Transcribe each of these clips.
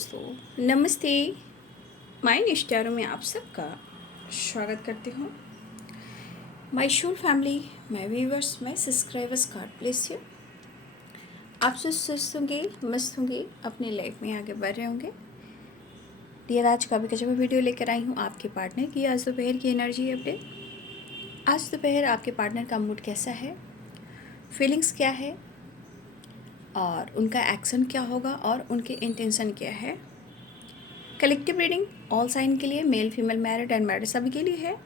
दोस्तों, नमस्ते। माय निष्ठारों में आप सबका स्वागत करती हूँ। My soul family, my viewers, my subscribers, God bless you. आप सब स्वस्थ होंगे, मस्त होंगे, अपनी लाइफ में आगे बढ़ रहे होंगे। डियर, आज का भी गजब वीडियो लेकर आई हूँ आपके पार्टनर की आज दोपहर की एनर्जी अपडेट। आज दोपहर आपके पार्टनर का मूड कैसा है, फीलिंग्स क्या है और उनका एक्शन क्या होगा और उनके इंटेंशन क्या है। कलेक्टिव रीडिंग ऑल साइन के लिए, male female married and married सभी के लिए है।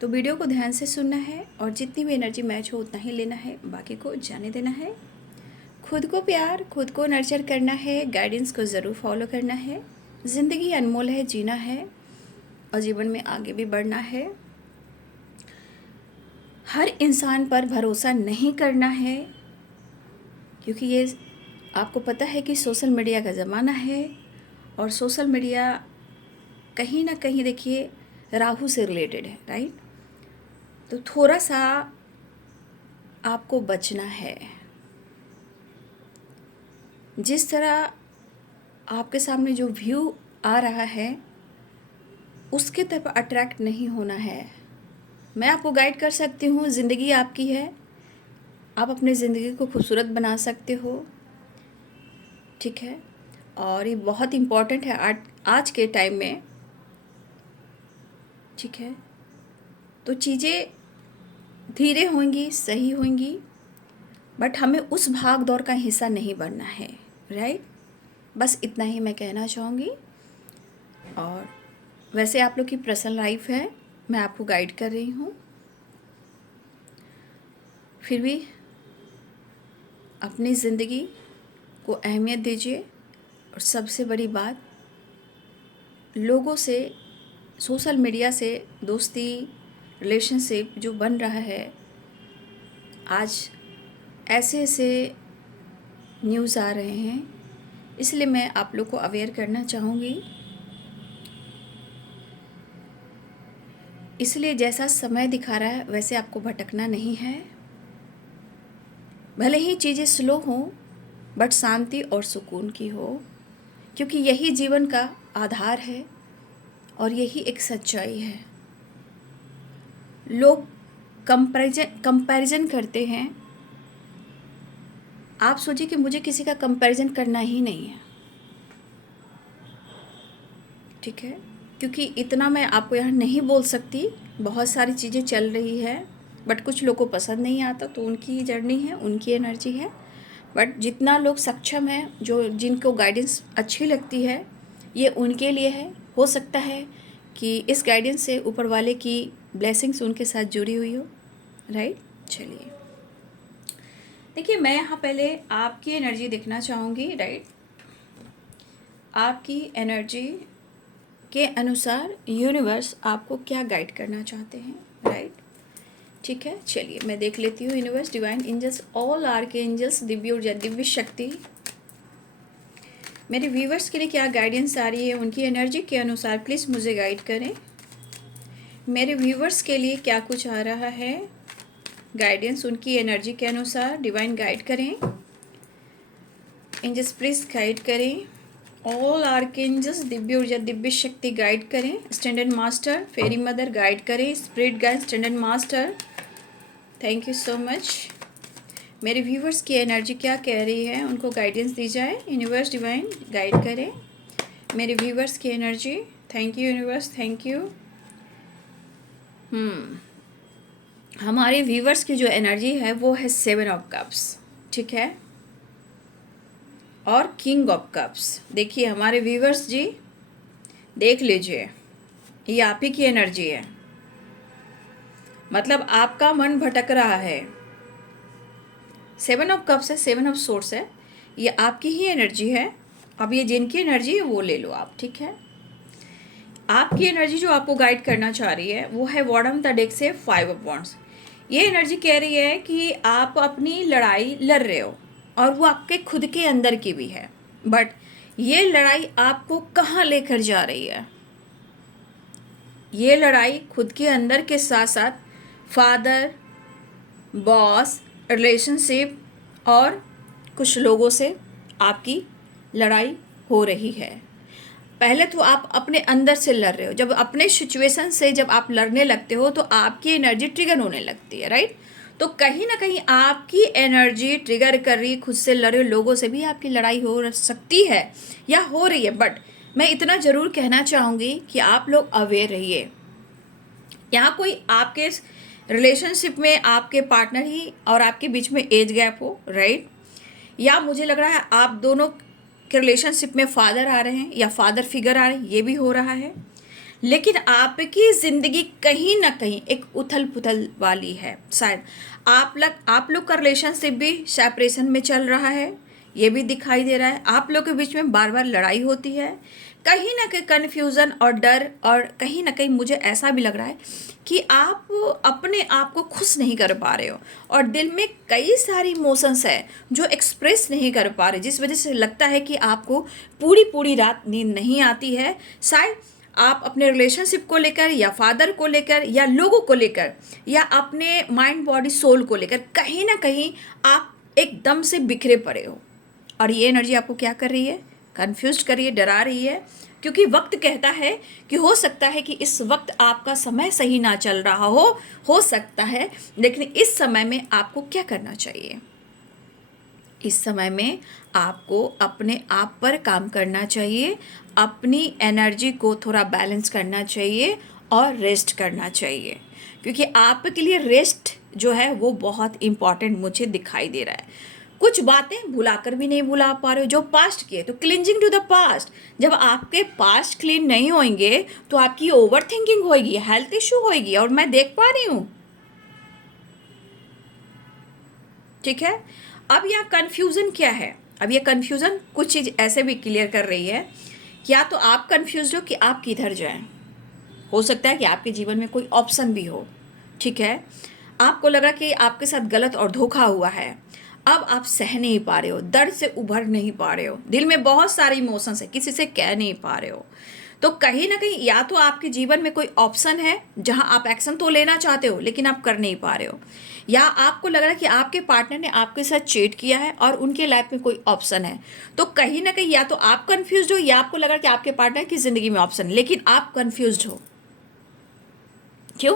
तो वीडियो को ध्यान से सुनना है और जितनी भी एनर्जी मैच हो उतना ही लेना है, बाकी को जाने देना है। खुद को प्यार, खुद को नर्चर करना है, गाइडेंस को ज़रूर फॉलो करना है। ज़िंदगी अनमोल है, जीना है और जीवन में आगे भी बढ़ना है। हर इंसान पर भरोसा नहीं करना है, क्योंकि ये आपको पता है कि सोशल मीडिया का ज़माना है और सोशल मीडिया कहीं ना कहीं देखिए राहु से रिलेटेड है, राइट। तो थोड़ा सा आपको बचना है। जिस तरह आपके सामने जो व्यू आ रहा है उसके तरफ अट्रैक्ट नहीं होना है। मैं आपको गाइड कर सकती हूँ, ज़िंदगी आपकी है, आप अपनी ज़िंदगी को खूबसूरत बना सकते हो, ठीक है। और ये बहुत इम्पॉर्टेंट है आज के टाइम में, ठीक है। तो चीज़ें धीरे होंगी, सही होंगी, बट हमें उस भाग दौड़ का हिस्सा नहीं बनना है, राइट। बस इतना ही मैं कहना चाहूँगी। और वैसे आप लोग की पर्सनल लाइफ है, मैं आपको गाइड कर रही हूँ, फिर भी अपनी ज़िंदगी को अहमियत दीजिए। और सबसे बड़ी बात, लोगों से, सोशल मीडिया से दोस्ती, रिलेशनशिप जो बन रहा है आज, ऐसे ऐसे न्यूज़ आ रहे हैं, इसलिए मैं आप लोग को अवेयर करना चाहूँगी। इसलिए जैसा समय दिखा रहा है वैसे आपको भटकना नहीं है। भले ही चीज़ें स्लो हों बट शांति और सुकून की हो, क्योंकि यही जीवन का आधार है और यही एक सच्चाई है। लोग कंपैरिजन करते हैं। आप सोचिए कि मुझे किसी का कंपैरिजन करना ही नहीं है, ठीक है। क्योंकि इतना मैं आपको यहाँ नहीं बोल सकती, बहुत सारी चीज़ें चल रही है, बट कुछ लोगों को पसंद नहीं आता, तो उनकी जर्नी है, उनकी एनर्जी है। बट जितना लोग सक्षम है, जो जिनको गाइडेंस अच्छी लगती है, ये उनके लिए है। हो सकता है कि इस गाइडेंस से ऊपर वाले की ब्लेसिंग्स उनके साथ जुड़ी हुई हो, राइट। चलिए देखिए, मैं यहाँ पहले आपकी एनर्जी देखना चाहूँगी, राइट। आपकी एनर्जी के अनुसार यूनिवर्स आपको क्या गाइड करना चाहते हैं, राइट। ठीक है, चलिए मैं देख लेती हूँ। Universe, divine angels, all archangels, दिव्य ऊर्जा, दिव्य शक्ति मेरे व्यूवर्स के लिए क्या गाइडेंस आ रही है, उनकी एनर्जी के अनुसार प्लीज़ मुझे गाइड करें। मेरे व्यूवर्स के लिए क्या कुछ आ रहा है गाइडेंस, उनकी एनर्जी के अनुसार डिवाइन गाइड करें। एंजल्स प्लीज गाइड करें। ऑल आर्कएंजल्स, दिव्य ऊर्जा, दिव्य शक्ति गाइड करें। स्टैंडर्ड मास्टर, फेरी मदर गाइड करें। Spirit guide, standard master, thank you so much. मेरे व्यूवर्स की एनर्जी क्या कह रही है, उनको गाइडेंस दी जाए। यूनिवर्स डिवाइन गाइड करें मेरे व्यूवर्स की energy. Thank you universe, thank you. हमारे व्यूवर्स की जो एनर्जी है वो है 7 ऑफ कप्स, ठीक है, और किंग ऑफ कप्स। देखिए हमारे व्यूवर्स जी, देख लीजिए, ये आप ही की एनर्जी है। मतलब आपका मन भटक रहा है। 7 ऑफ कप्स है, 7 ऑफ सोर्स है, ये आपकी ही एनर्जी है। अब ये जिनकी एनर्जी है वो ले लो आप, ठीक है। आपकी एनर्जी जो आपको गाइड करना चाह रही है वो है बॉटम द डेक से 5 ऑफ वॉन्ड्स। ये एनर्जी कह रही है कि आप अपनी लड़ाई लड़ रहे हो और वो आपके खुद के अंदर की भी है, बट ये लड़ाई आपको कहाँ लेकर जा रही है। ये लड़ाई खुद के अंदर के साथ साथ फादर, बॉस, रिलेशनशिप और कुछ लोगों से आपकी लड़ाई हो रही है। पहले तो आप अपने अंदर से लड़ रहे हो, जब अपने सिचुएशन से जब आप लड़ने लगते हो तो आपकी एनर्जी ट्रिगर होने लगती है, राइट। तो कहीं ना कहीं आपकी एनर्जी ट्रिगर कर रही, खुद से लड़ रहे हो, लोगों से भी आपकी लड़ाई हो सकती है या हो रही है। बट मैं इतना ज़रूर कहना चाहूँगी कि आप लोग अवेयर रहिए। यहाँ कोई आपके रिलेशनशिप में आपके पार्टनर ही और आपके बीच में एज गैप हो, राइट, या मुझे लग रहा है आप दोनों के रिलेशनशिप में फादर आ रहे हैं या फादर फिगर आ रहे हैं, ये भी हो रहा है। लेकिन आपकी ज़िंदगी कहीं ना कहीं एक उथल पुथल वाली है। शायद आप लोग का रिलेशनशिप भी सेपरेशन में चल रहा है, ये भी दिखाई दे रहा है। आप लोग के बीच में बार बार लड़ाई होती है, कहीं ना कहीं कन्फ्यूज़न और डर, और कहीं ना कहीं मुझे ऐसा भी लग रहा है कि आप अपने आप को खुश नहीं कर पा रहे हो और दिल में कई सारी इमोशंस है जो एक्सप्रेस नहीं कर पा रहे, जिस वजह से लगता है कि आपको पूरी पूरी रात नींद नहीं आती है। शायद आप अपने रिलेशनशिप को लेकर या फादर को लेकर या लोगों को लेकर या अपने माइंड बॉडी सोल को लेकर कहीं ना कहीं आप एकदम से बिखरे पड़े हो। और ये एनर्जी आपको क्या कर रही है? कन्फ्यूज कर रही है, डरा रही है, क्योंकि वक्त कहता है कि हो सकता है कि इस वक्त आपका समय सही ना चल रहा हो सकता है। लेकिन इस समय में आपको क्या करना चाहिए? इस समय में आपको अपने आप पर काम करना चाहिए, अपनी एनर्जी को थोड़ा बैलेंस करना चाहिए और रेस्ट करना चाहिए, क्योंकि आपके लिए रेस्ट जो है वो बहुत इम्पॉर्टेंट मुझे दिखाई दे रहा है। कुछ बातें भुलाकर भी नहीं भुला पा रहे हो जो पास्ट की है, तो क्लिंजिंग टू द पास्ट। जब आपके पास्ट क्लीन नहीं होंगे तो आपकी ओवर थिंकिंग होगी, हेल्थ इशू होगी, और मैं देख पा रही हूँ, ठीक है। अब यह कन्फ्यूज़न क्या है? अब ये कन्फ्यूज़न कुछ चीज़ ऐसे भी क्लियर कर रही है कि या तो आप कन्फ्यूज हो कि आप किधर जाएं। हो सकता है कि आपके जीवन में कोई ऑप्शन भी हो, ठीक है। आपको लगा कि आपके साथ गलत और धोखा हुआ है, अब आप सह नहीं पा रहे हो, दर्द से उभर नहीं पा रहे हो, दिल में बहुत सारे इमोशंस है, किसी से कह नहीं पा रहे हो। तो कहीं ना कहीं या तो आपके जीवन में कोई ऑप्शन है जहां आप एक्शन तो लेना चाहते हो लेकिन आप कर नहीं पा रहे हो, या आपको लग रहा है कि आपके पार्टनर ने आपके साथ चीट किया है और उनके लाइफ में कोई ऑप्शन है। तो कहीं ना कहीं या तो आप कंफ्यूज हो या आपको लग रहा है कि आपके पार्टनर की ज़िंदगी में ऑप्शन, लेकिन आप कंफ्यूज हो। क्यों?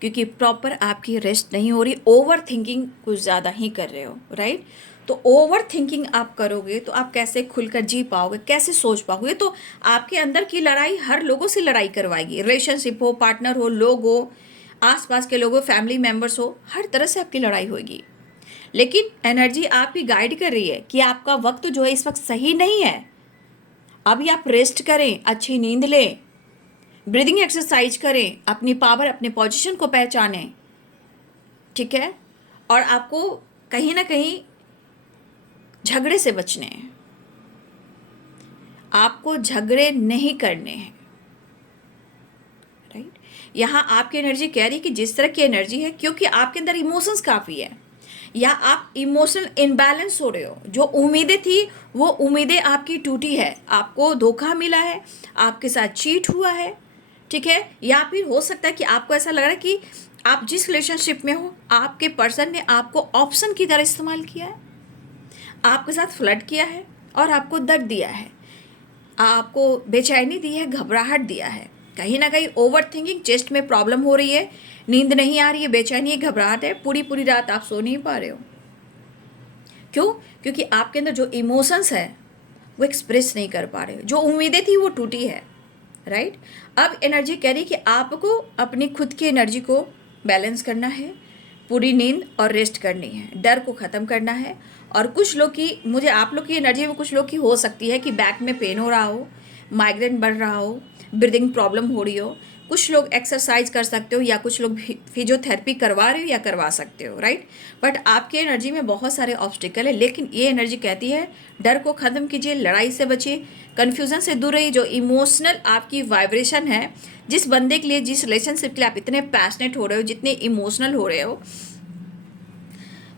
क्योंकि प्रॉपर आपकी रेस्ट नहीं हो रही, ओवर थिंकिंग कुछ ज़्यादा ही कर रहे हो, राइट। तो ओवर थिंकिंग आप करोगे तो आप कैसे खुलकर जी पाओगे, कैसे सोच पाओगे? तो आपके अंदर की लड़ाई हर लोगों से लड़ाई करवाएगी, रिलेशनशिप हो, पार्टनर हो, लोग हो, आसपास के लोग हो, फैमिली मेम्बर्स हो, हर तरह से आपकी लड़ाई होगी। लेकिन एनर्जी आपकी गाइड कर रही है कि आपका वक्त जो है इस वक्त सही नहीं है, अभी आप रेस्ट करें, अच्छी नींद लें, ब्रीदिंग एक्सरसाइज करें, अपनी पावर, अपने पोजीशन को पहचानें, ठीक है। और आपको कहीं ना कहीं झगड़े से बचने हैं, आपको झगड़े नहीं करने हैं, राइट। यहाँ आपकी एनर्जी कह रही है कि जिस तरह की एनर्जी है, क्योंकि आपके अंदर इमोशंस काफ़ी है या आप इमोशनल इनबैलेंस हो रहे हो, जो उम्मीदें थी वो उम्मीदें आपकी टूटी है, आपको धोखा मिला है, आपके साथ चीट हुआ है, ठीक है। या फिर हो सकता है कि आपको ऐसा लग रहा है कि आप जिस रिलेशनशिप में हो आपके पर्सन ने आपको ऑप्शन की तरह इस्तेमाल किया है, आपके साथ फ्लर्ट किया है और आपको दर्द दिया है, आपको बेचैनी दी है, घबराहट दिया है, कहीं ना कहीं ओवर थिंकिंग, चेस्ट में प्रॉब्लम हो रही है, नींद नहीं आ रही है, बेचैनी है, घबराहट है, पूरी पूरी रात आप सो नहीं पा रहे हो। क्यों? क्योंकि आपके अंदर जो इमोशंस है वो एक्सप्रेस नहीं कर पा रहे हो, जो उम्मीदें थी वो टूटी है, राइट। अब एनर्जी कह रही कि आपको अपनी खुद की एनर्जी को बैलेंस करना है, पूरी नींद और रेस्ट करनी है, डर को ख़त्म करना है। और कुछ लोग की, मुझे आप लोग की एनर्जी में कुछ लोग की हो सकती है कि बैक में पेन हो रहा हो, माइग्रेन बढ़ रहा हो, ब्रीदिंग प्रॉब्लम हो रही हो, कुछ लोग एक्सरसाइज कर सकते हो या कुछ लोग फिजियोथेरेपी करवा रहे हो या करवा सकते हो, राइट। बट आपके एनर्जी में बहुत सारे ऑब्स्टिकल है, लेकिन ये एनर्जी कहती है डर को ख़त्म कीजिए, लड़ाई से बचिए, कन्फ्यूज़न से दूर रहिए। जो इमोशनल आपकी वाइब्रेशन है, जिस बंदे के लिए, जिस रिलेशनशिप के लिए आप इतने पैशनेट हो रहे हो, जितने इमोशनल हो रहे हो,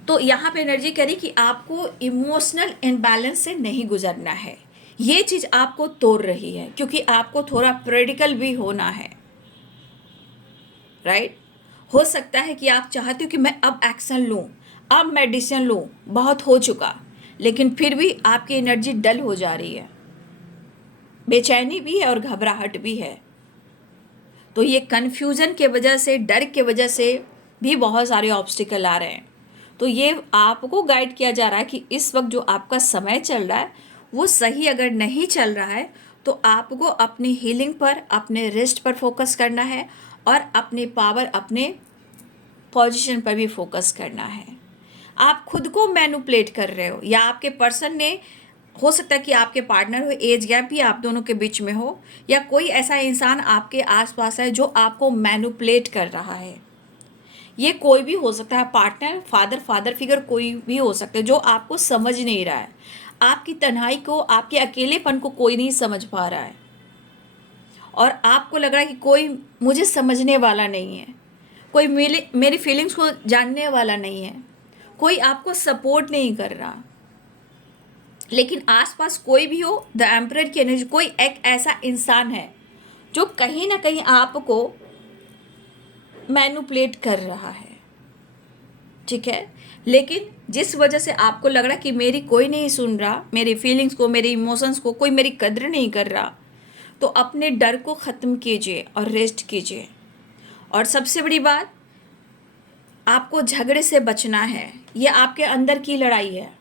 तो यहाँ पे एनर्जी करी कि आपको इमोशनल इनबैलेंस से नहीं गुजरना है। ये चीज़ आपको तोड़ रही है, क्योंकि आपको थोड़ा प्रैक्टिकल भी होना है, राइट। हो सकता है कि आप चाहते हो कि मैं अब एक्शन लूँ, अब मैं डिसीजन लूँ, बहुत हो चुका, लेकिन फिर भी आपकी एनर्जी डल हो जा रही है, बेचैनी भी है और घबराहट भी है। तो ये कन्फ्यूज़न के वजह से, डर के वजह से भी बहुत सारे ऑब्स्टिकल आ रहे हैं। तो ये आपको गाइड किया जा रहा है कि इस वक्त जो आपका समय चल रहा है वो सही अगर नहीं चल रहा है तो आपको अपनी हीलिंग पर, अपने रेस्ट पर फोकस करना है और अपने पावर, अपने पोजीशन पर भी फोकस करना है। आप खुद को मैनिपुलेट कर रहे हो या आपके पर्सन ने, हो सकता है कि आपके पार्टनर हो, एज गैप भी आप दोनों के बीच में हो, या कोई ऐसा इंसान आपके आसपास है जो आपको मैनिपुलेट कर रहा है। ये कोई भी हो सकता है, पार्टनर, फादर फिगर, कोई भी हो सकता है जो आपको समझ नहीं रहा है। आपकी तन्हाई को, आपके अकेलेपन को कोई नहीं समझ पा रहा है और आपको लग रहा है कि कोई मुझे समझने वाला नहीं है, कोई मेरी फीलिंग्स को जानने वाला नहीं है, कोई आपको सपोर्ट नहीं कर रहा। लेकिन आसपास कोई भी हो, द एम्परर की एनर्जी, कोई एक ऐसा इंसान है जो कहीं ना कहीं आपको मैनिपुलेट कर रहा है, ठीक है। लेकिन जिस वजह से आपको लग रहा कि मेरी कोई नहीं सुन रहा, मेरी फीलिंग्स को, मेरे इमोशंस को कोई मेरी कद्र नहीं कर रहा, तो अपने डर को ख़त्म कीजिए और रेस्ट कीजिए। और सबसे बड़ी बात, आपको झगड़े से बचना है। ये आपके अंदर की लड़ाई है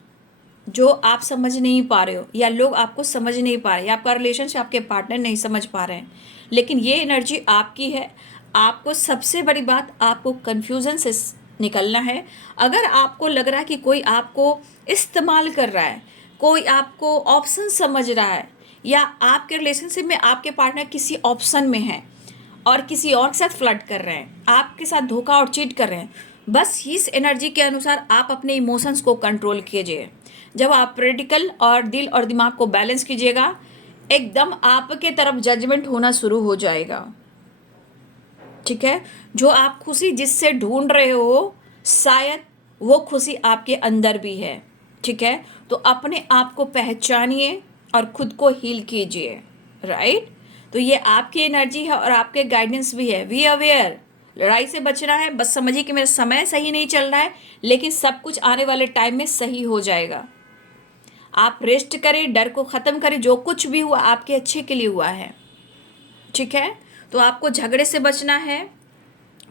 जो आप समझ नहीं पा रहे हो, या लोग आपको समझ नहीं पा रहे, या आपका रिलेशनशिप, आपके पार्टनर नहीं समझ पा रहे हैं। लेकिन ये एनर्जी आपकी है। आपको सबसे बड़ी बात, आपको कन्फ्यूज़न से निकलना है। अगर आपको लग रहा है कि कोई आपको इस्तेमाल कर रहा है, कोई आपको ऑप्शन समझ रहा है, या आपके रिलेशनशिप में आपके पार्टनर किसी ऑप्शन में है और किसी और के साथ फ्लर्ट कर रहे हैं, आपके साथ धोखा और चीट कर रहे हैं, बस इस एनर्जी के अनुसार आप अपने इमोशंस को कंट्रोल कीजिए। जब आप प्रैक्टिकल और दिल और दिमाग को बैलेंस कीजिएगा, एकदम आपके तरफ जजमेंट होना शुरू हो जाएगा, ठीक है। जो आप खुशी जिससे ढूंढ रहे हो, शायद वो खुशी आपके अंदर भी है, ठीक है। तो अपने आप को पहचानिए और खुद को हील कीजिए, राइट। तो ये आपकी एनर्जी है और आपके गाइडेंस भी है। वी अवेयर, लड़ाई से बचना है। बस समझिए कि मेरा समय सही नहीं चल रहा है, लेकिन सब कुछ आने वाले टाइम में सही हो जाएगा। आप रेस्ट करें, डर को ख़त्म करें। जो कुछ भी हुआ आपके अच्छे के लिए हुआ है, ठीक है। तो आपको झगड़े से बचना है,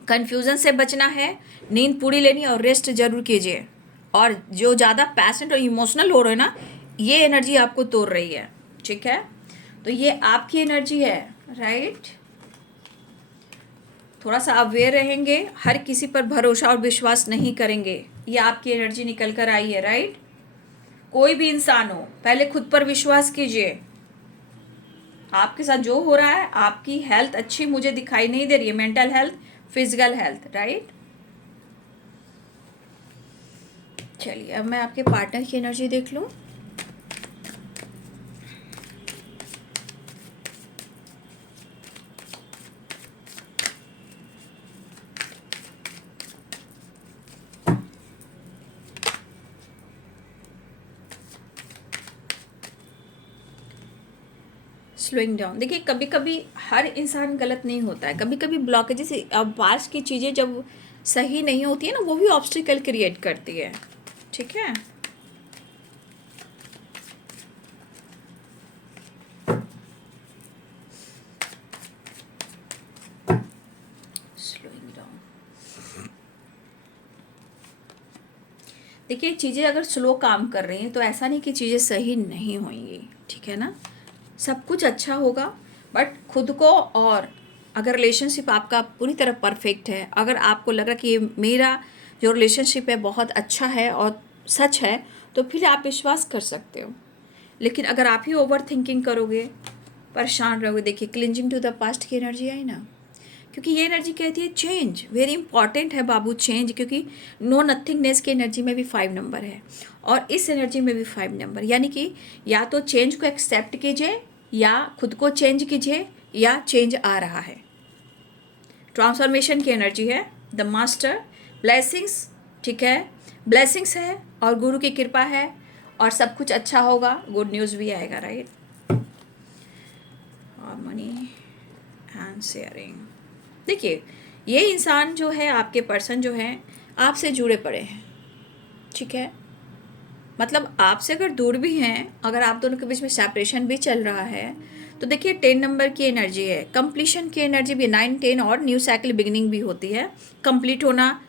कन्फ्यूज़न से बचना है, नींद पूरी लेनी और रेस्ट जरूर कीजिए। और जो ज़्यादा पैशनेट और इमोशनल हो रहे हो ना, ये एनर्जी आपको तोड़ रही है, ठीक है। तो ये आपकी एनर्जी है, राइट। थोड़ा सा अवेयर रहेंगे, हर किसी पर भरोसा और विश्वास नहीं करेंगे। ये आपकी एनर्जी निकल कर आई है, राइट। कोई भी इंसान हो, पहले खुद पर विश्वास कीजिए। आपके साथ जो हो रहा है, आपकी हेल्थ अच्छी मुझे दिखाई नहीं दे रही है, mental health, physical health, right. चलिए अब मैं आपके पार्टनर की एनर्जी देख लूं। Slowing down. देखिए, कभी कभी हर इंसान गलत नहीं होता है, कभी कभी ब्लॉकेजेस, अब पास की चीज़ें जब सही नहीं होती है ना, वो भी ऑब्स्टिकल क्रिएट करती है, ठीक है। Slowing down. देखिए, चीज़ें अगर स्लो काम कर रही हैं तो ऐसा नहीं कि चीज़ें सही नहीं होंगी, ठीक है ना। सब कुछ अच्छा होगा, बट खुद को, और अगर रिलेशनशिप आपका पूरी तरह परफेक्ट है, अगर आपको लग रहा कि ये मेरा जो रिलेशनशिप है बहुत अच्छा है और सच है, तो फिर आप विश्वास कर सकते हो। लेकिन अगर आप ही ओवर थिंकिंग करोगे, परेशान रहोगे, देखिए क्लिंजिंग टू द पास्ट की एनर्जी आई ना, क्योंकि ये एनर्जी कहती है चेंज, वेरी इंपॉर्टेंट है बाबू चेंज, क्योंकि नो नथिंगनेस की एनर्जी में भी 5 नंबर है और इस एनर्जी में भी 5 नंबर, यानी कि या तो चेंज को एक्सेप्ट कीजिए, या खुद को चेंज कीजिए, या चेंज आ रहा है। ट्रांसफॉर्मेशन की एनर्जी है, द मास्टर, ब्लेसिंग्स, ठीक है, ब्लेसिंग्स है और गुरु की कृपा है और सब कुछ अच्छा होगा, गुड न्यूज़ भी आएगा, राइट। और मनी एंड शेयरिंग। देखिए, ये इंसान जो है, आपके पर्सन जो है, आपसे जुड़े पड़े हैं, ठीक है। मतलब आपसे अगर दूर भी हैं, अगर आप दोनों के बीच में सेपरेशन भी चल रहा है, तो देखिए 10 नंबर की एनर्जी है, कंप्लीशन की एनर्जी भी 9, 10 और न्यू साइकिल बिगिनिंग भी होती है, कंप्लीट होना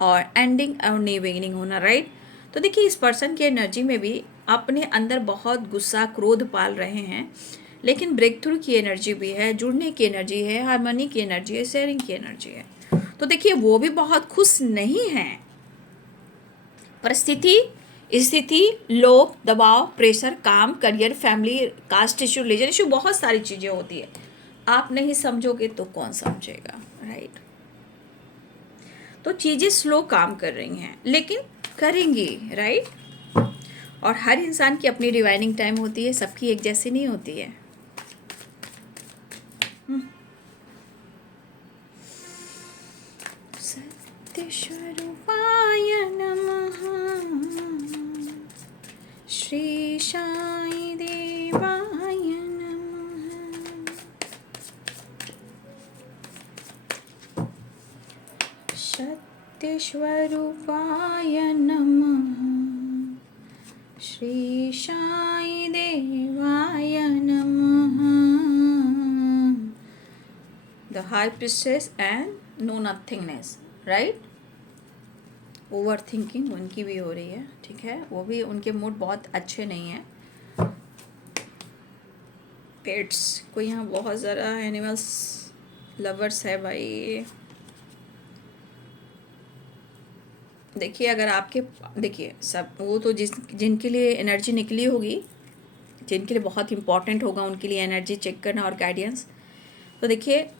और एंडिंग और न्यू बिगिनिंग होना, राइट। तो देखिए इस पर्सन की एनर्जी में भी अपने अंदर बहुत गुस्सा क्रोध पाल रहे हैं, लेकिन ब्रेक थ्रू की एनर्जी भी है, जुड़ने की एनर्जी है, हार्मनी की एनर्जी है, शेयरिंग की एनर्जी है। तो देखिए वो भी बहुत खुश नहीं हैं। परिस्थिति, स्थिति, लोग, दबाव, प्रेशर, काम, career, family, caste issue, religion issue, बहुत सारी चीज़ें होती है। आप नहीं समझोगे तो कौन समझेगा, राइट। तो चीज़ें स्लो काम कर रही हैं, लेकिन करेंगी, राइट। और हर इंसान की अपनी डिवाइनिंग टाइम होती है, सबकी एक जैसी नहीं होती है। सत्यस्वरूपाय नमः, श्री साई देवाय नमः। सत्यस्वरूपाय नमः, श्री साई देवाय नमः। The high priestess and no nothingness, right. Overthinking उनकी भी हो रही है, ठीक है, वो भी उनके मूड बहुत अच्छे नहीं हैं। पेट्स, कोई यहाँ बहुत ज़्यादा एनिमल्स लवर्स है भाई। देखिए अगर आपके, देखिए सब वो तो जिनके लिए एनर्जी निकली होगी, जिनके लिए बहुत इम्पॉर्टेंट होगा उनके लिए एनर्जी चेक करना और गाइडेंस। तो देखिए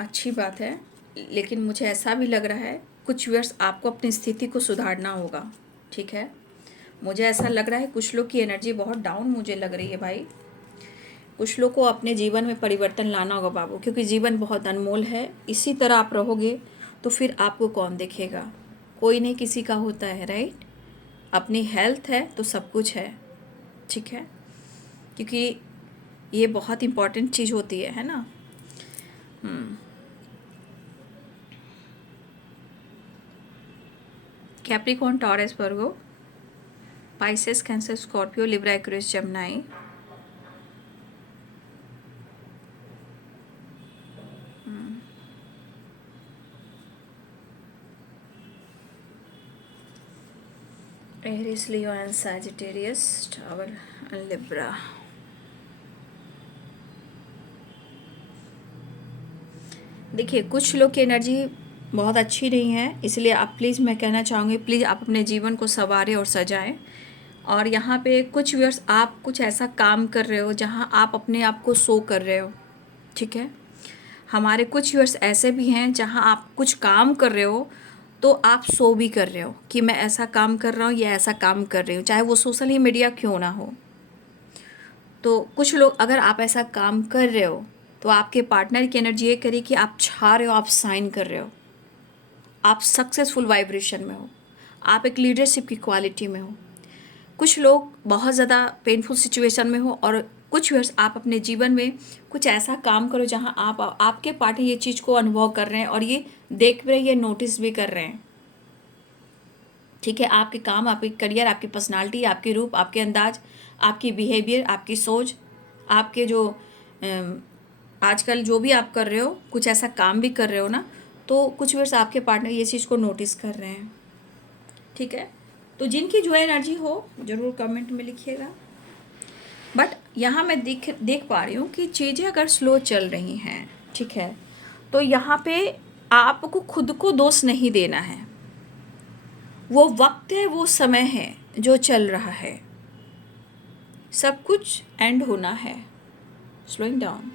अच्छी बात है, लेकिन मुझे ऐसा भी लग रहा है कुछ व्यूअर्स आपको अपनी स्थिति को सुधारना होगा, ठीक है। मुझे ऐसा लग रहा है कुछ लोग की एनर्जी बहुत डाउन मुझे लग रही है भाई। कुछ लोग को अपने जीवन में परिवर्तन लाना होगा बाबू, क्योंकि जीवन बहुत अनमोल है। इसी तरह आप रहोगे तो फिर आपको कौन देखेगा, कोई नहीं किसी का होता है, राइट। अपनी हेल्थ है तो सब कुछ है, ठीक है, क्योंकि ये बहुत इम्पॉर्टेंट चीज़ होती है ना। Capricorn, Taurus, Virgo, Pisces, Cancer, Scorpio, Libra, Aquarius, Gemini. Aries, Leo and Sagittarius, tower and Libra. देखिए कुछ लोग की एनर्जी बहुत अच्छी नहीं है, इसलिए आप प्लीज़, मैं कहना चाहूँगी प्लीज़ आप अपने जीवन को संवारें और सजाएं। और यहाँ पे कुछ व्यूअर्स आप कुछ ऐसा काम कर रहे हो जहाँ आप अपने आप को शो कर रहे हो, ठीक है। हमारे कुछ व्यूअर्स ऐसे भी हैं जहाँ आप कुछ काम कर रहे हो तो आप शो भी कर रहे हो कि मैं ऐसा काम कर रहा हूँ या ऐसा काम कर रही हूँ, चाहे वो सोशल ही मीडिया क्यों ना हो। तो कुछ लोग, अगर आप ऐसा काम कर रहे हो तो आपके पार्टनर की एनर्जी ये करी कि आप छा रहे हो, आप साइन कर रहे हो, आप सक्सेसफुल वाइब्रेशन में हो, आप एक लीडरशिप की क्वालिटी में हो। कुछ लोग बहुत ज़्यादा पेनफुल सिचुएशन में हो, और कुछ व्यूअर्स आप अपने जीवन में कुछ ऐसा काम करो जहां आप आपके पार्टनर ये चीज़ को अनुभव कर रहे हैं और ये देख रहे हैं, ये नोटिस भी कर रहे हैं, ठीक है। आपके काम, आपके करियर, आपकी पर्सनालिटी, आपके रूप, आपके अंदाज, आपकी बिहेवियर, आपकी सोच, आपके जो आजकल जो भी आप कर रहे हो, कुछ ऐसा काम भी कर रहे हो ना, तो कुछ व्यूअर्स आपके पार्टनर ये चीज़ को नोटिस कर रहे हैं, ठीक है। तो जिनकी जो एनर्जी हो ज़रूर कमेंट में लिखिएगा। बट यहाँ मैं देख पा रही हूँ कि चीज़ें अगर स्लो चल रही हैं, ठीक है, तो यहाँ पे आपको खुद को दोष नहीं देना है। वो वक्त है, वो समय है जो चल रहा है, सब कुछ एंड होना है, स्लोइंग डाउन।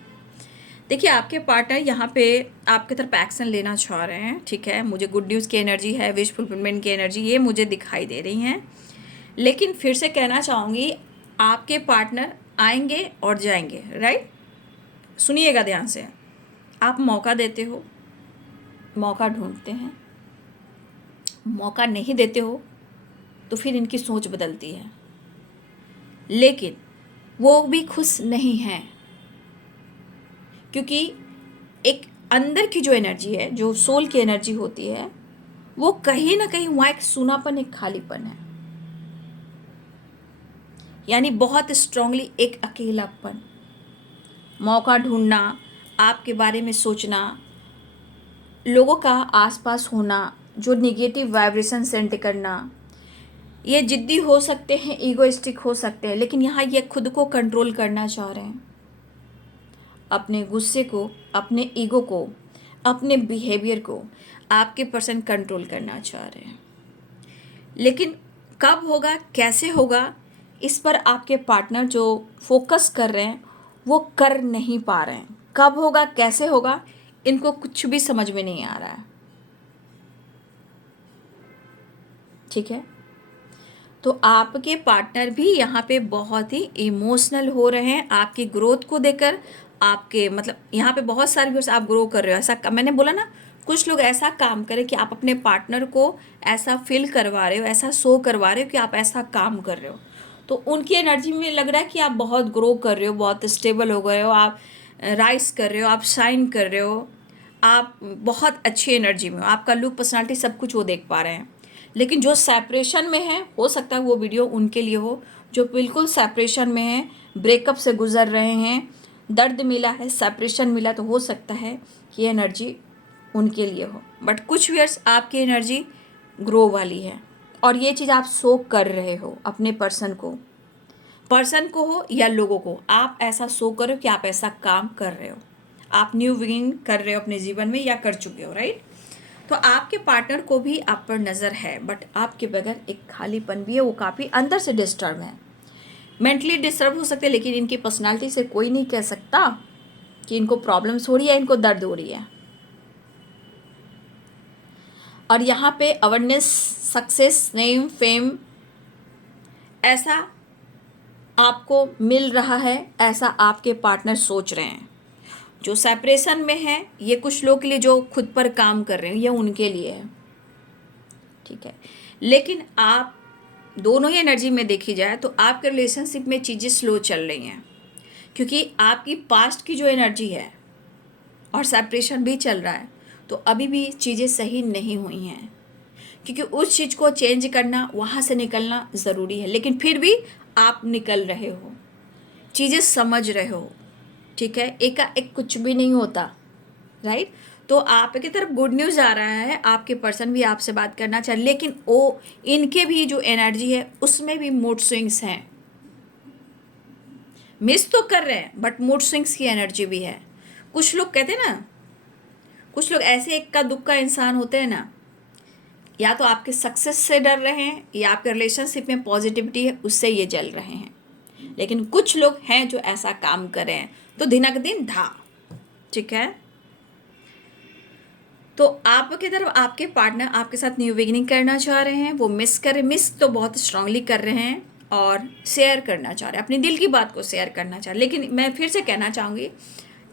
देखिए आपके पार्टनर यहाँ पे आपके तरफ एक्शन लेना चाह रहे हैं, ठीक है। मुझे गुड न्यूज़ की एनर्जी है, विश फुलफिलमेंट की एनर्जी ये मुझे दिखाई दे रही हैं। लेकिन फिर से कहना चाहूँगी आपके पार्टनर आएंगे और जाएंगे, राइट। सुनिएगा ध्यान से, आप मौका देते हो, मौका ढूंढते हैं, मौका नहीं देते हो तो फिर इनकी सोच बदलती है, लेकिन वो भी खुश नहीं हैं, क्योंकि एक अंदर की जो एनर्जी है, जो सोल की एनर्जी होती है, वो कहीं ना कहीं वहाँ एक सूनापन, एक खालीपन है। यानी बहुत स्ट्रांगली एक अकेलापन, मौका ढूंढना, आपके बारे में सोचना, लोगों का आसपास होना, जो निगेटिव वाइब्रेशन सेंड करना। ये जिद्दी हो सकते हैं, ईगोइस्टिक हो सकते हैं, लेकिन यहाँ ये खुद को कंट्रोल करना चाह रहे हैं, अपने गुस्से को, अपने ईगो को, अपने बिहेवियर को आपके पर्सन कंट्रोल करना चाह रहे हैं। लेकिन कब होगा, कैसे होगा, इस पर आपके पार्टनर जो फोकस कर रहे हैं वो कर नहीं पा रहे हैं। कब होगा, कैसे होगा, इनको कुछ भी समझ में नहीं आ रहा है। ठीक है, तो आपके पार्टनर भी यहाँ पे बहुत ही इमोशनल हो रहे हैं आपकी ग्रोथ को देखकर। आपके मतलब यहाँ पे बहुत सारे व्यूअर्स, आप ग्रो कर रहे हो, ऐसा मैंने बोला ना, कुछ लोग ऐसा काम करें कि आप अपने पार्टनर को ऐसा फील करवा रहे हो, ऐसा शो करवा रहे हो कि आप ऐसा काम कर रहे हो। तो उनकी एनर्जी में लग रहा है कि आप बहुत ग्रो कर रहे हो, बहुत स्टेबल हो गए हो, आप राइज कर रहे हो, आप शाइन कर रहे हो, आप बहुत अच्छी एनर्जी में हो, आपका लुक, पर्सनालिटी, सब कुछ वो देख पा रहे हैं। लेकिन जो सेपरेशन में है, हो सकता है वो वीडियो उनके लिए हो जो बिल्कुल सेपरेशन में है, ब्रेकअप से गुजर रहे हैं, दर्द मिला है, सेपरेशन मिला, तो हो सकता है कि एनर्जी उनके लिए हो। बट कुछ व्यूअर्स आपकी एनर्जी ग्रो वाली है और ये चीज़ आप शो कर रहे हो अपने पर्सन को हो या लोगों को, आप ऐसा शो करो कि आप ऐसा काम कर रहे हो, आप न्यू बिगिनिंग कर रहे हो अपने जीवन में या कर चुके हो, राइट। तो आपके पार्टनर को भी आप पर नज़र है, बट आपके बगैर एक खालीपन भी है, वो काफ़ी अंदर से डिस्टर्ब है, मेंटली डिस्टर्ब हो सकते हैं। लेकिन इनकी पर्सनालिटी से कोई नहीं कह सकता कि इनको प्रॉब्लम्स हो रही है, इनको दर्द हो रही है। और यहाँ पे अवेयरनेस, सक्सेस, नेम, फेम ऐसा आपको मिल रहा है, ऐसा आपके पार्टनर सोच रहे हैं। जो सेपरेशन में है, ये कुछ लोग के लिए जो खुद पर काम कर रहे हैं, ये उनके लिए है। ठीक है, लेकिन आप दोनों ही एनर्जी में देखी जाए तो आपके रिलेशनशिप में चीज़ें स्लो चल रही हैं, क्योंकि आपकी पास्ट की जो एनर्जी है और सेपरेशन भी चल रहा है, तो अभी भी चीज़ें सही नहीं हुई हैं, क्योंकि उस चीज़ को चेंज करना, वहाँ से निकलना ज़रूरी है। लेकिन फिर भी आप निकल रहे हो, चीज़ें समझ रहे हो। ठीक है, एकाएक कुछ भी नहीं होता, राइट। तो आपकी तरफ गुड न्यूज़ आ रहा है, आपके पर्सन भी आपसे बात करना चाहिए, लेकिन वो इनके भी जो एनर्जी है उसमें भी मूड स्विंग्स हैं। मिस तो कर रहे हैं बट मूड स्विंग्स की एनर्जी भी है। कुछ लोग कहते हैं ना, कुछ लोग ऐसे इक्का दुक्का इंसान होते हैं ना, या तो आपके सक्सेस से डर रहे हैं या आपके रिलेशनशिप में पॉजिटिविटी है उससे ये जल रहे हैं। लेकिन कुछ लोग हैं जो ऐसा काम कर रहे हैं, तो दिनक दिन धा। ठीक है, तो आपकी तरफ आपके पार्टनर आपके साथ न्यू बिगिनिंग करना चाह रहे हैं, वो मिस तो बहुत स्ट्रांगली कर रहे हैं और शेयर करना चाह रहे हैं, अपनी दिल की बात को शेयर करना चाह रहे हैं। लेकिन मैं फिर से कहना चाहूँगी,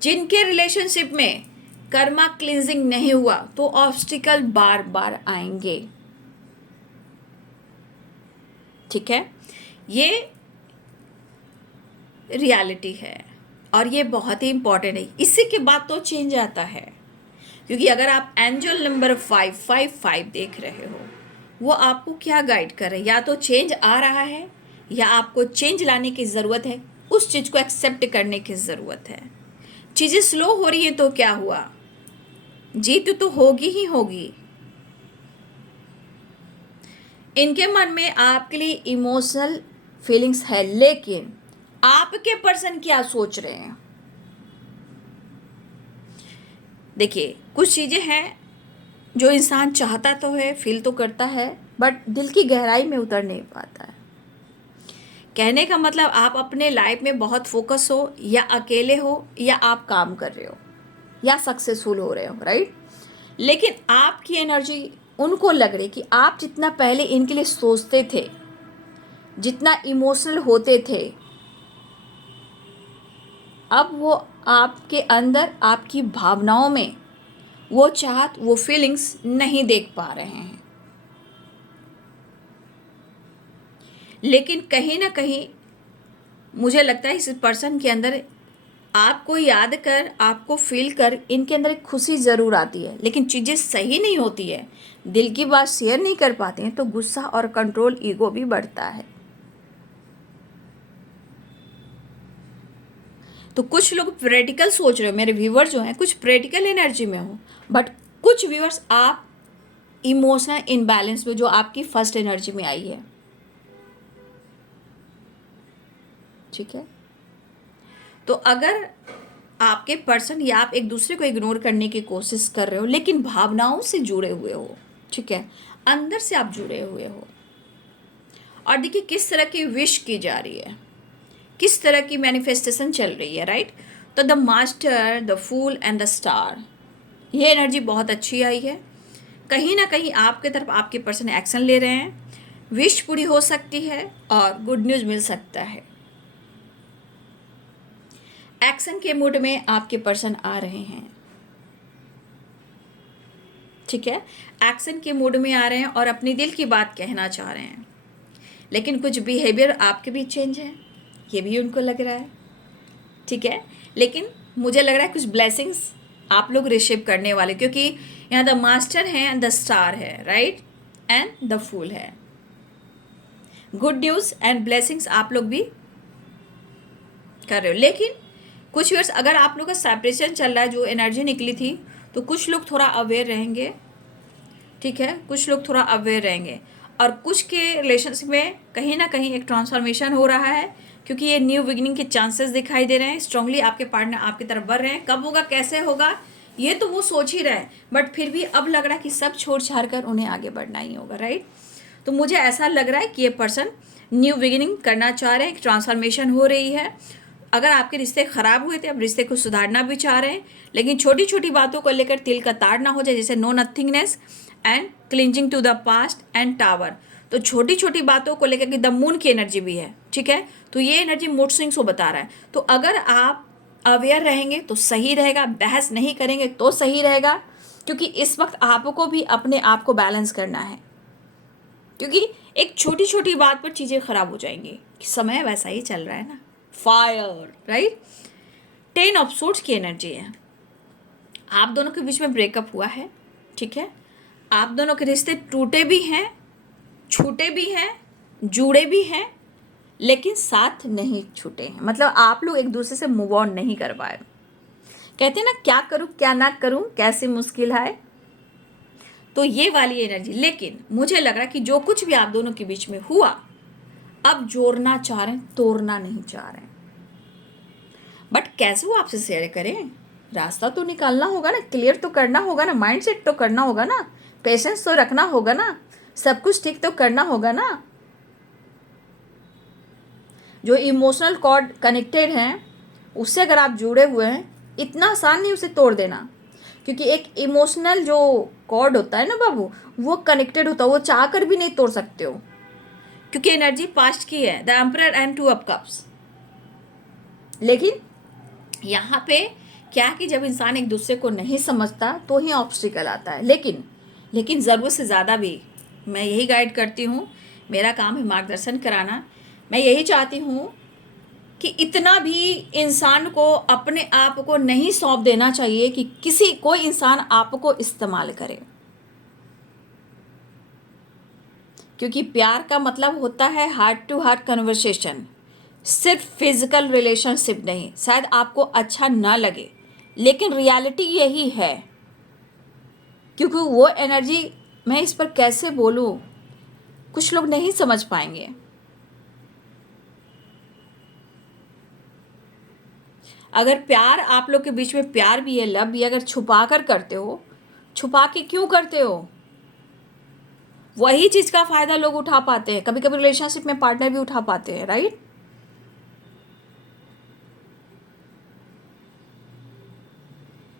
जिनके रिलेशनशिप में कर्मा क्लिनजिंग नहीं हुआ तो ऑब्स्टिकल बार बार आएंगे। ठीक है, ये रियलिटी है और ये बहुत ही इंपॉर्टेंट है। इसी के बाद तो चेंज आता है, क्योंकि अगर आप एंजल नंबर 555 देख रहे हो, वो आपको क्या गाइड कर रहे हैं, या तो चेंज आ रहा है या आपको चेंज लाने की ज़रूरत है, उस चीज़ को एक्सेप्ट करने की ज़रूरत है। चीज़ें स्लो हो रही हैं तो क्या हुआ, जीत तो होगी ही होगी। इनके मन में आपके लिए इमोशनल फीलिंग्स है, लेकिन आपके पर्सन क्या सोच रहे हैं। देखिए, कुछ चीज़ें हैं जो इंसान चाहता तो है, फील तो करता है, बट दिल की गहराई में उतर नहीं पाता है। कहने का मतलब, आप अपने लाइफ में बहुत फोकस हो या अकेले हो या आप काम कर रहे हो या सक्सेसफुल हो रहे हो, राइट। लेकिन आपकी एनर्जी उनको लग रही कि आप जितना पहले इनके लिए सोचते थे, जितना इमोशनल होते थे, अब वो आपके अंदर, आपकी भावनाओं में वो चाहत, वो फीलिंग्स नहीं देख पा रहे हैं। लेकिन कहीं ना कहीं मुझे लगता है इस पर्सन के अंदर आपको याद कर, आपको फील कर, इनके अंदर एक खुशी ज़रूर आती है। लेकिन चीज़ें सही नहीं होती है, दिल की बात शेयर नहीं कर पाते हैं, तो गुस्सा और कंट्रोल, ईगो भी बढ़ता है। तो कुछ लोग प्रैक्टिकल सोच रहे हो, मेरे व्यूअर्स जो हैं कुछ प्रैक्टिकल एनर्जी में हो, बट कुछ व्यूअर्स आप इमोशनल इनबैलेंस में, जो आपकी फर्स्ट एनर्जी में आई है। ठीक है, तो अगर आपके पर्सन या आप एक दूसरे को इग्नोर करने की कोशिश कर रहे हो लेकिन भावनाओं से जुड़े हुए हो, ठीक है, अंदर से आप जुड़े हुए हो, और देखिए किस तरह की विश की जा रही है, किस तरह की मैनिफेस्टेशन चल रही है, राइट। तो the master, the fool and the star, ये एनर्जी बहुत अच्छी आई है। कहीं ना कहीं आपके तरफ आपके पर्सन एक्शन ले रहे हैं, विश पूरी हो सकती है और गुड न्यूज़ मिल सकता है। एक्शन के मूड में आपके पर्सन आ रहे हैं, ठीक है, एक्शन के मूड में आ रहे हैं और अपने दिल की बात कहना चाह रहे हैं, लेकिन कुछ बिहेवियर आपके भी चेंज है, ये भी उनको लग रहा है, ठीक है। लेकिन मुझे लग रहा है कुछ ब्लेसिंग्स आप लोग रिसीव करने वाले, क्योंकि यहाँ द मास्टर है एंड द स्टार है, राइट, एंड द फूल है। गुड न्यूज़ एंड ब्लेसिंग्स आप लोग भी कर रहे हो। लेकिन कुछ ईयर्स अगर आप लोग का सेपरेशन चल रहा है, जो एनर्जी निकली थी, तो कुछ लोग थोड़ा अवेयर रहेंगे, ठीक है, कुछ लोग थोड़ा अवेयर रहेंगे, और कुछ के रिलेशनशिप में कहीं ना कहीं एक ट्रांसफॉर्मेशन हो रहा है, क्योंकि ये न्यू बिगिनिंग के चांसेस दिखाई दे रहे हैं। स्ट्रांगली आपके पार्टनर आपकी तरफ बढ़ रहे हैं। कब होगा, कैसे होगा, ये तो वो सोच ही रहे हैं, बट फिर भी अब लग रहा है कि सब छोड़ छाड़ कर उन्हें आगे बढ़ना ही होगा, राइट। तो मुझे ऐसा लग रहा है कि ये पर्सन न्यू बिगिनिंग करना चाह रहे हैं, ट्रांसफॉर्मेशन हो रही है। अगर आपके रिश्ते खराब हुए थे, अब रिश्ते को सुधारना भी चाह रहे हैं, लेकिन छोटी छोटी बातों को लेकर तिल का ताड़ ना हो जाए, जैसे no nothingness and clinging to the past and tower. तो छोटी छोटी बातों को लेकर के द मून की एनर्जी भी है, ठीक है। तो ये एनर्जी मूड स्विंग्स को बता रहा है। तो अगर आप अवेयर रहेंगे तो सही रहेगा, बहस नहीं करेंगे तो सही रहेगा, क्योंकि इस वक्त आपको भी अपने आप को बैलेंस करना है, क्योंकि एक छोटी छोटी बात पर चीज़ें खराब हो जाएंगी। समय वैसा ही चल रहा है ना, फायर, राइट। 10 ऑफ सोर्ड्स की एनर्जी है। आप दोनों के बीच में ब्रेकअप हुआ है, ठीक है, आप दोनों के रिश्ते टूटे भी हैं, छूटे भी हैं, जुड़े भी हैं, लेकिन साथ नहीं छूटे हैं। मतलब आप लोग एक दूसरे से मूव ऑन नहीं कर पाए। कहते हैं ना, क्या करूं क्या ना करूं, कैसी मुश्किल है। तो ये वाली एनर्जी। लेकिन मुझे लग रहा है कि जो कुछ भी आप दोनों के बीच में हुआ, अब जोड़ना चाह रहे हैं, तोड़ना नहीं चाह रहे हैं। बट कैसे वो आपसे शेयर करें, रास्ता तो निकालना होगा ना, क्लियर तो करना होगा ना, माइंड सेट तो करना होगा ना, पेशेंस तो रखना होगा ना, सब कुछ ठीक तो करना होगा ना। जो इमोशनल कॉर्ड कनेक्टेड हैं, उससे अगर आप जुड़े हुए हैं, इतना आसान नहीं उसे तोड़ देना, क्योंकि एक इमोशनल जो कॉर्ड होता है ना बाबू, वो कनेक्टेड होता है, वो चाह कर भी नहीं तोड़ सकते हो, क्योंकि एनर्जी पास्ट की है, the emperor and 2 of cups. लेकिन यहाँ पे क्या कि जब इंसान एक दूसरे को नहीं समझता तो ही ऑब्स्टिकल आता है। लेकिन ज़रूरत से ज़्यादा भी मैं यही गाइड करती हूँ, मेरा काम है मार्गदर्शन कराना। मैं यही चाहती हूँ कि इतना भी इंसान को अपने आप को नहीं सौंप देना चाहिए कि कोई इंसान आपको इस्तेमाल करे, क्योंकि प्यार का मतलब होता है हार्ट टू हार्ट कन्वर्सेशन, सिर्फ फिजिकल रिलेशनशिप नहीं। शायद आपको अच्छा ना लगे, लेकिन रियलिटी यही है, क्योंकि वो एनर्जी, मैं इस पर कैसे बोलूँ, कुछ लोग नहीं समझ पाएंगे। अगर प्यार आप लोग के बीच में प्यार भी है, लव भी है, अगर छुपा कर करते हो, छुपा के क्यों करते हो, वही चीज़ का फ़ायदा लोग उठा पाते हैं। कभी कभी रिलेशनशिप में पार्टनर भी उठा पाते हैं, राइट।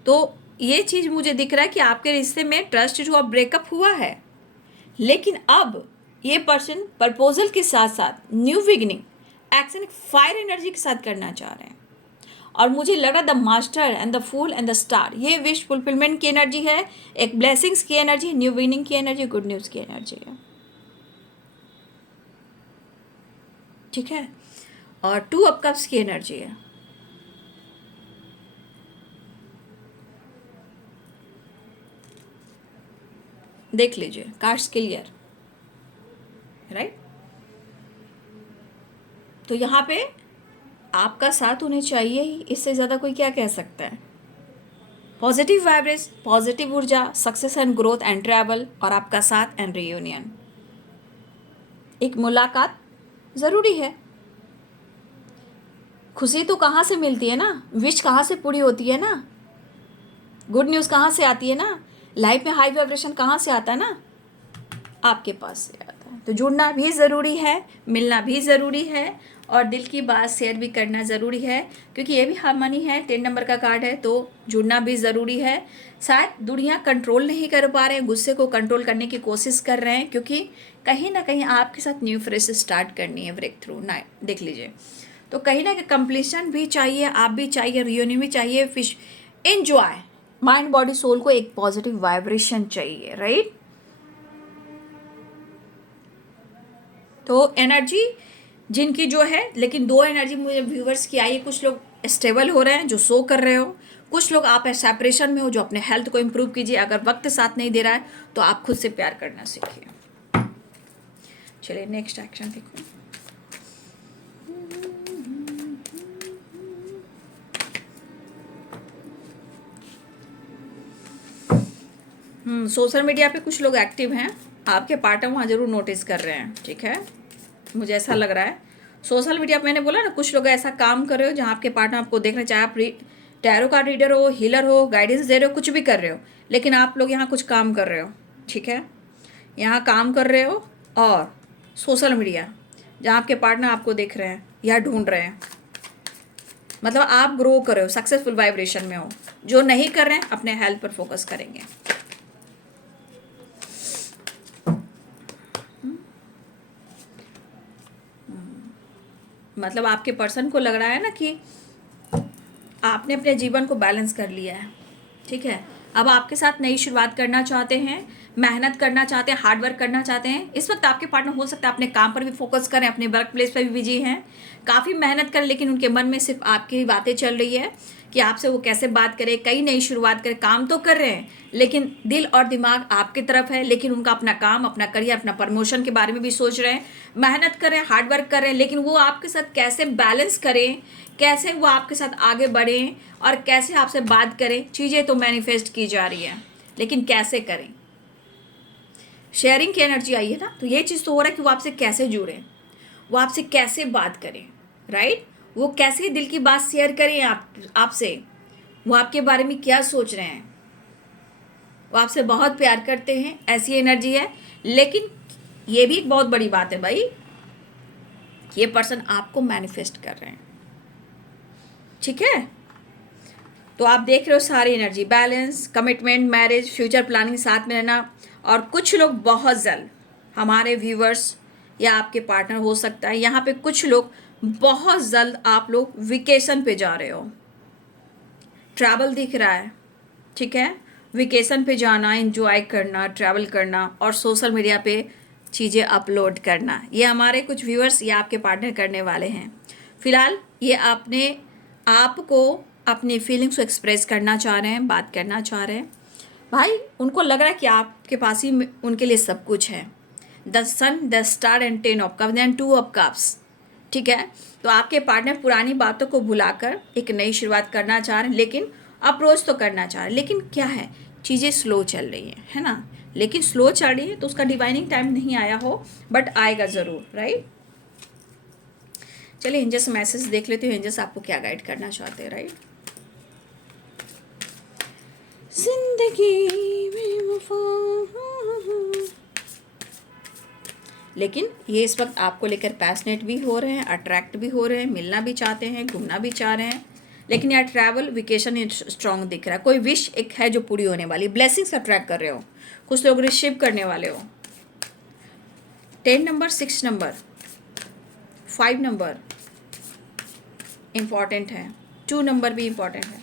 तो ये चीज़ मुझे दिख रहा है कि आपके रिश्ते में ट्रस्ट जो अब ब्रेकअप हुआ है, लेकिन अब ये पर्सन प्रपोजल के साथ साथ new beginning action fire energy के साथ करना चाह रहे हैं। और मुझे लग रहा the master and the fool and the star, ये विश फुलफिलमेंट की एनर्जी है, एक ब्लेसिंग्स की एनर्जी, न्यू बिगिनिंग की एनर्जी, गुड न्यूज़ की एनर्जी है, ठीक है। और 2 ऑफ कप्स की एनर्जी है। देख लीजिए, कार्ड्स क्लियर, राइट। तो यहाँ पे आपका साथ उन्हें चाहिए ही, इससे ज़्यादा कोई क्या कह सकता है। पॉजिटिव वाइब्रेस, पॉजिटिव ऊर्जा, success and growth and travel, और आपका साथ एंड रियूनियन। एक मुलाकात ज़रूरी है। खुशी तो कहाँ से मिलती है ना, विश कहाँ से पूरी होती है ना, गुड न्यूज़ कहाँ से आती है ना, लाइफ में हाई वाइब्रेशन कहाँ से आता है ना, आपके पास से आता है। तो जुड़ना भी ज़रूरी है, मिलना भी ज़रूरी है, और दिल की बात शेयर भी करना ज़रूरी है, क्योंकि ये भी हार्मनी है, 10 नंबर का कार्ड है, तो जुड़ना भी ज़रूरी है। शायद दुनिया कंट्रोल नहीं कर पा रहे हैं, गुस्से को कंट्रोल करने की कोशिश कर रहे हैं, क्योंकि कहीं ना कहीं आपके साथ न्यू फ्रेश स्टार्ट करनी है, ब्रेक थ्रू ना, देख लीजिए। तो कहीं ना कहीं कंप्लीशन भी चाहिए, आप भी चाहिए, रियूनियन भी चाहिए, fish enjoy, mind body soul को एक पॉजिटिव वाइब्रेशन चाहिए, राइट। तो एनर्जी जिनकी जो है, लेकिन दो एनर्जी मुझे व्यूवर्स की आई है। कुछ लोग स्टेबल हो रहे हैं जो शो कर रहे हो, कुछ लोग आप सेपरेशन में हो जो अपने हेल्थ को इम्प्रूव कीजिए। अगर वक्त साथ नहीं दे रहा है तो आप खुद से प्यार करना सीखिए। चलिए नेक्स्ट एक्शन देखो। सोशल मीडिया पे कुछ लोग एक्टिव हैं, आपके पार्टनर वहाँ जरूर नोटिस कर रहे हैं, ठीक है, मुझे ऐसा लग रहा है। सोशल मीडिया पे मैंने बोला ना, कुछ लोग ऐसा काम कर रहे हो जहाँ आपके पार्टनर आपको देख रहे हैं, चाहे आप टैरो कार्ड रीडर हो, हीलर हो, गाइडेंस दे रहे हो, कुछ भी कर रहे हो, लेकिन आप लोग यहाँ कुछ काम कर रहे हो, ठीक है, यहाँ काम कर रहे हो। और सोशल मीडिया जहाँ आपके पार्टनर आपको देख रहे हैं या ढूंढ रहे हैं, मतलब आप ग्रो कर रहे हो, सक्सेसफुल वाइब्रेशन में हो। जो नहीं कर रहे हैं अपने हेल्थ पर फोकस करेंगे। मतलब आपके पर्सन को लग रहा है ना कि आपने अपने जीवन को बैलेंस कर लिया है, ठीक है, अब आपके साथ नई शुरुआत करना चाहते हैं, मेहनत करना चाहते हैं, हार्ड वर्क करना चाहते हैं। इस वक्त आपके पार्टनर हो सकता है अपने काम पर भी फोकस करें, अपने वर्क प्लेस पर भी बिजी हैं, काफ़ी मेहनत करें, लेकिन उनके मन में सिर्फ आपकी बातें चल रही है कि आपसे वो कैसे बात करें, कई नई शुरुआत करें। काम तो कर रहे हैं लेकिन दिल और दिमाग आपकी तरफ है, लेकिन उनका अपना काम, अपना करियर, अपना प्रमोशन के बारे में भी सोच रहे हैं, मेहनत कर रहे हैं, हार्ड वर्क कर रहे हैं, लेकिन वो आपके साथ कैसे बैलेंस करें, कैसे वो आपके साथ आगे बढ़ें और कैसे आपसे बात करें। चीज़ें तो मैनिफेस्ट की जा रही है, लेकिन कैसे करें। शेयरिंग की एनर्जी आई है ना, तो ये चीज़ तो हो रहा है कि वो आपसे कैसे जुड़ें, वो आपसे कैसे बात करें, राइट, वो कैसे दिल की बात शेयर करें आपसे, वो आपके बारे में क्या सोच रहे हैं। वो आपसे बहुत प्यार करते हैं, ऐसी एनर्जी है। लेकिन ये भी एक बहुत बड़ी बात है भाई, ये पर्सन आपको मैनिफेस्ट कर रहे हैं, ठीक है। तो आप देख रहे हो सारी energy, balance, commitment, marriage, future planning, साथ में रहना। और कुछ लोग बहुत जल्द, हमारे व्यूवर्स या आपके पार्टनर हो सकता है, यहाँ पे कुछ लोग बहुत जल्द आप लोग वेकेशन पे जा रहे हो, ट्रैवल दिख रहा है, ठीक है, वेकेशन पे जाना, एंजॉय करना, ट्रैवल करना और सोशल मीडिया पे चीज़ें अपलोड करना, ये हमारे कुछ व्यूअर्स या आपके पार्टनर करने वाले हैं। फिलहाल ये आपको अपनी फीलिंग्स को एक्सप्रेस करना चाह रहे हैं, बात करना चाह रहे हैं। भाई उनको लग रहा है कि आपके पास ही उनके लिए सब कुछ है। The sun, the star and 10 of cups and 2 of cups, ठीक है। तो आपके पार्टनर पुरानी बातों को भुलाकर एक नई शुरुआत करना चाह रहे हैं, लेकिन अप्रोच तो करना चाह रहे हैं, लेकिन क्या है, चीज़ें स्लो चल रही हैं, है ना। लेकिन स्लो चल रही है तो उसका डिवाइनिंग टाइम नहीं आया हो, बट आएगा ज़रूर, राइट। चलिए एंजल्स मैसेज देख लेते हो, एंजल्स आपको क्या गाइड करना चाहते हैं, राइट। जिंदगी में वफा, लेकिन ये इस वक्त आपको लेकर पैशनेट भी हो रहे हैं, अट्रैक्ट भी हो रहे हैं, मिलना भी चाहते हैं, घूमना भी चाह रहे हैं, लेकिन यार ट्रैवल, वेकेशन स्ट्रॉन्ग दिख रहा है। कोई विश एक है जो पूरी होने वाली, ब्लेसिंग्स अट्रैक्ट कर रहे हो, कुछ लोग रिसीव करने वाले हो। 10 नंबर, 6 नंबर, 5 नंबर इम्पॉर्टेंट है, 2 नंबर भी इम्पॉर्टेंट है।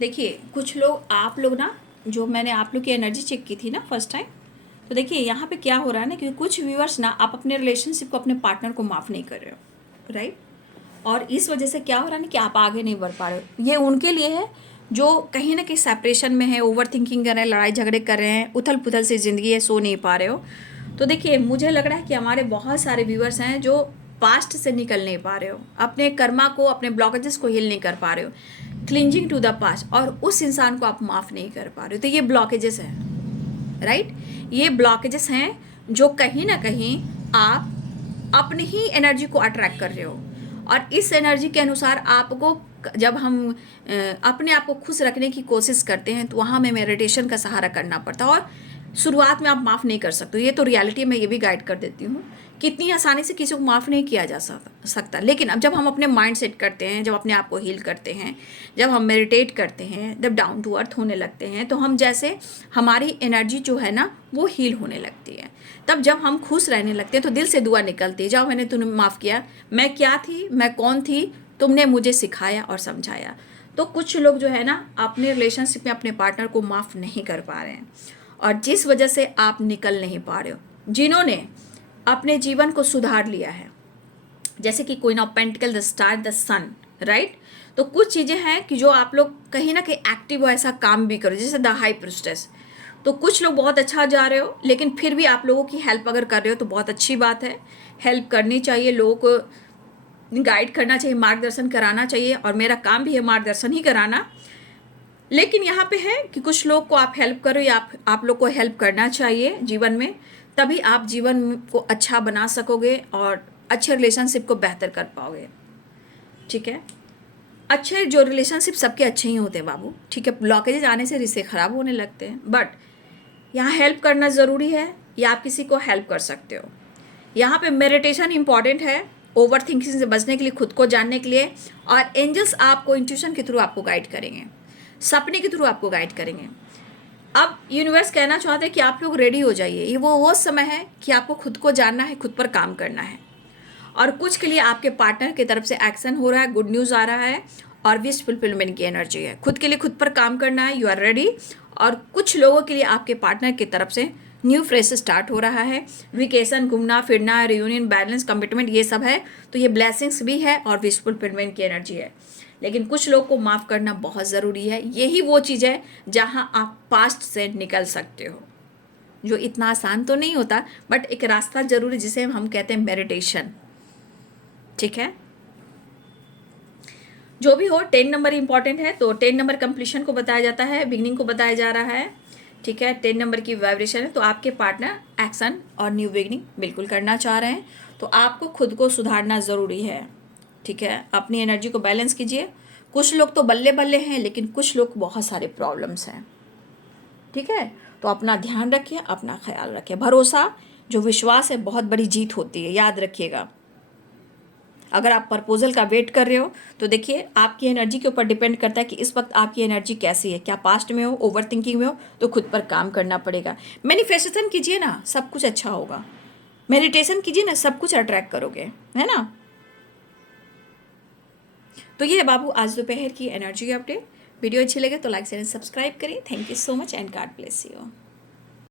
देखिए कुछ लोग, आप लोग ना, जो मैंने आप लोग की एनर्जी चेक की थी ना फर्स्ट टाइम, तो देखिए यहाँ पे क्या हो रहा है ना कि कुछ व्यूअर्स ना आप अपने रिलेशनशिप को, अपने पार्टनर को माफ़ नहीं कर रहे हो, राइट। और इस वजह से क्या हो रहा है ना कि आप आगे नहीं बढ़ पा रहे हो। ये उनके लिए है जो कहीं ना कहीं सेपरेशन में है, ओवर थिंकिंग कर रहे हैं, लड़ाई झगड़े कर रहे हैं, उथल पुथल से ज़िंदगी है, सो नहीं पा रहे हो। तो देखिए मुझे लग रहा है कि हमारे बहुत सारे व्यूअर्स हैं जो पास्ट से निकल नहीं पा रहे हो, अपने कर्मा को, अपने ब्लॉकेजेस को हील नहीं कर पा रहे हो, क्लिंजिंग टू द पास्ट, और उस इंसान को आप माफ़ नहीं कर पा रहे हो। तो ये ब्लॉकेजेस हैं, राइट। ये ब्लॉकेजेस हैं जो कहीं ना कहीं आप अपनी ही एनर्जी को अट्रैक्ट कर रहे हो, और इस एनर्जी के अनुसार आपको जब हम अपने आप को खुश रखने की कोशिश करते हैं तो वहाँ हमें मेडिटेशन का सहारा करना पड़ता है। और शुरुआत में आप माफ़ नहीं कर सकते, ये तो रियलिटी में ये भी गाइड कर देती हूँ कि इतनी आसानी से किसी को माफ़ नहीं किया जा सकता। लेकिन अब जब हम अपने माइंड सेट करते हैं, जब अपने आप को हील करते हैं, जब हम मेडिटेट करते हैं, जब डाउन टू अर्थ होने लगते हैं, तो हम जैसे हमारी एनर्जी जो है ना वो हील होने लगती है। तब जब हम खुश रहने लगते हैं तो दिल से दुआ निकलती है, जाओ मैंने तुम्हें माफ़ किया, मैं क्या थी, मैं कौन थी, तुमने मुझे सिखाया और समझाया। तो कुछ लोग जो है ना अपने रिलेशनशिप में अपने पार्टनर को माफ़ नहीं कर पा रहे हैं, और जिस वजह से आप निकल नहीं पा रहे हो, जिन्होंने अपने जीवन को सुधार लिया है, जैसे कि queen of pentacle, the star, the sun, right. तो कुछ चीज़ें हैं कि जो आप लोग कहीं ना कहीं एक्टिव हो, ऐसा काम भी करो, जैसे द हाई प्रिस्टेस। तो कुछ लोग बहुत अच्छा जा रहे हो, लेकिन फिर भी आप लोगों की हेल्प अगर कर रहे हो तो बहुत अच्छी बात है। हेल्प करनी चाहिए, लोगों को गाइड करना चाहिए, मार्गदर्शन कराना चाहिए, और मेरा काम भी है मार्गदर्शन ही कराना। लेकिन यहाँ पे है कि कुछ लोग को आप हेल्प करो, या आप लोग को हेल्प करना चाहिए जीवन में, तभी आप जीवन को अच्छा बना सकोगे और अच्छे रिलेशनशिप को बेहतर कर पाओगे, ठीक है। अच्छे जो रिलेशनशिप सबके अच्छे ही होते हैं बाबू, ठीक है। ब्लॉकेजेस आने से रिश्ते खराब होने लगते हैं, बट यहाँ हेल्प करना ज़रूरी है, या आप किसी को हेल्प कर सकते हो। यहाँ पे मेडिटेशन इंपॉर्टेंट है, ओवर थिंकिंग से बचने के लिए, खुद को जानने के लिए, और एंजल्स आपको इंट्यूशन के थ्रू आपको गाइड करेंगे, सपने के थ्रू आपको गाइड करेंगे। अब यूनिवर्स कहना चाहते हैं कि आप लोग रेडी हो जाइए, ये वो समय है कि आपको खुद को जानना है, खुद पर काम करना है, और कुछ के लिए आपके पार्टनर की तरफ से एक्शन हो रहा है, गुड न्यूज़ आ रहा है, और विश फुलफिलमेंट की एनर्जी है। खुद के लिए खुद पर काम करना है, यू आर रेडी। और कुछ लोगों के लिए आपके पार्टनर की तरफ से न्यू फ्रेश स्टार्ट हो रहा है, वेकेशन, घूमना फिरना, रियूनियन, बैलेंस, कमिटमेंट, ये सब है। तो ये ब्लेसिंग्स भी है और विश फुलफिलमेंट की एनर्जी है। लेकिन कुछ लोग को माफ़ करना बहुत ज़रूरी है। यही वो चीज़ है जहाँ आप पास्ट से निकल सकते हो, जो इतना आसान तो नहीं होता, बट एक रास्ता जरूर है जिसे हम कहते हैं मेडिटेशन, ठीक है। जो भी हो, 10 नंबर इंपॉर्टेंट है, तो 10 नंबर कंप्लीशन को बताया जाता है, बिगनिंग को बताया जा रहा है, ठीक है। 10 नंबर की वाइब्रेशन है, तो आपके पार्टनर एक्शन और न्यू बिगनिंग बिल्कुल करना चाह रहे हैं, तो आपको खुद को सुधारना ज़रूरी है, ठीक है। अपनी एनर्जी को बैलेंस कीजिए। कुछ लोग तो बल्ले बल्ले हैं, लेकिन कुछ लोग बहुत सारे प्रॉब्लम्स हैं, ठीक है। तो अपना ध्यान रखिए, अपना ख्याल रखिए। भरोसा, जो विश्वास है, बहुत बड़ी जीत होती है, याद रखिएगा। अगर आप प्रपोजल का वेट कर रहे हो तो देखिए आपकी एनर्जी के ऊपर डिपेंड करता है कि इस वक्त आपकी एनर्जी कैसी है, क्या पास्ट में हो, ओवर थिंकिंग में हो, तो खुद पर काम करना पड़ेगा। मैनिफेस्टेशन कीजिए ना, सब कुछ अच्छा होगा। मेडिटेशन कीजिए ना, सब कुछ अट्रैक्ट करोगे, है ना। तो ये है बाबू आज दोपहर की एनर्जी अपडेट। वीडियो अच्छी लगे तो लाइक शेयर सब्सक्राइब करिए। Thank you so much and God bless you.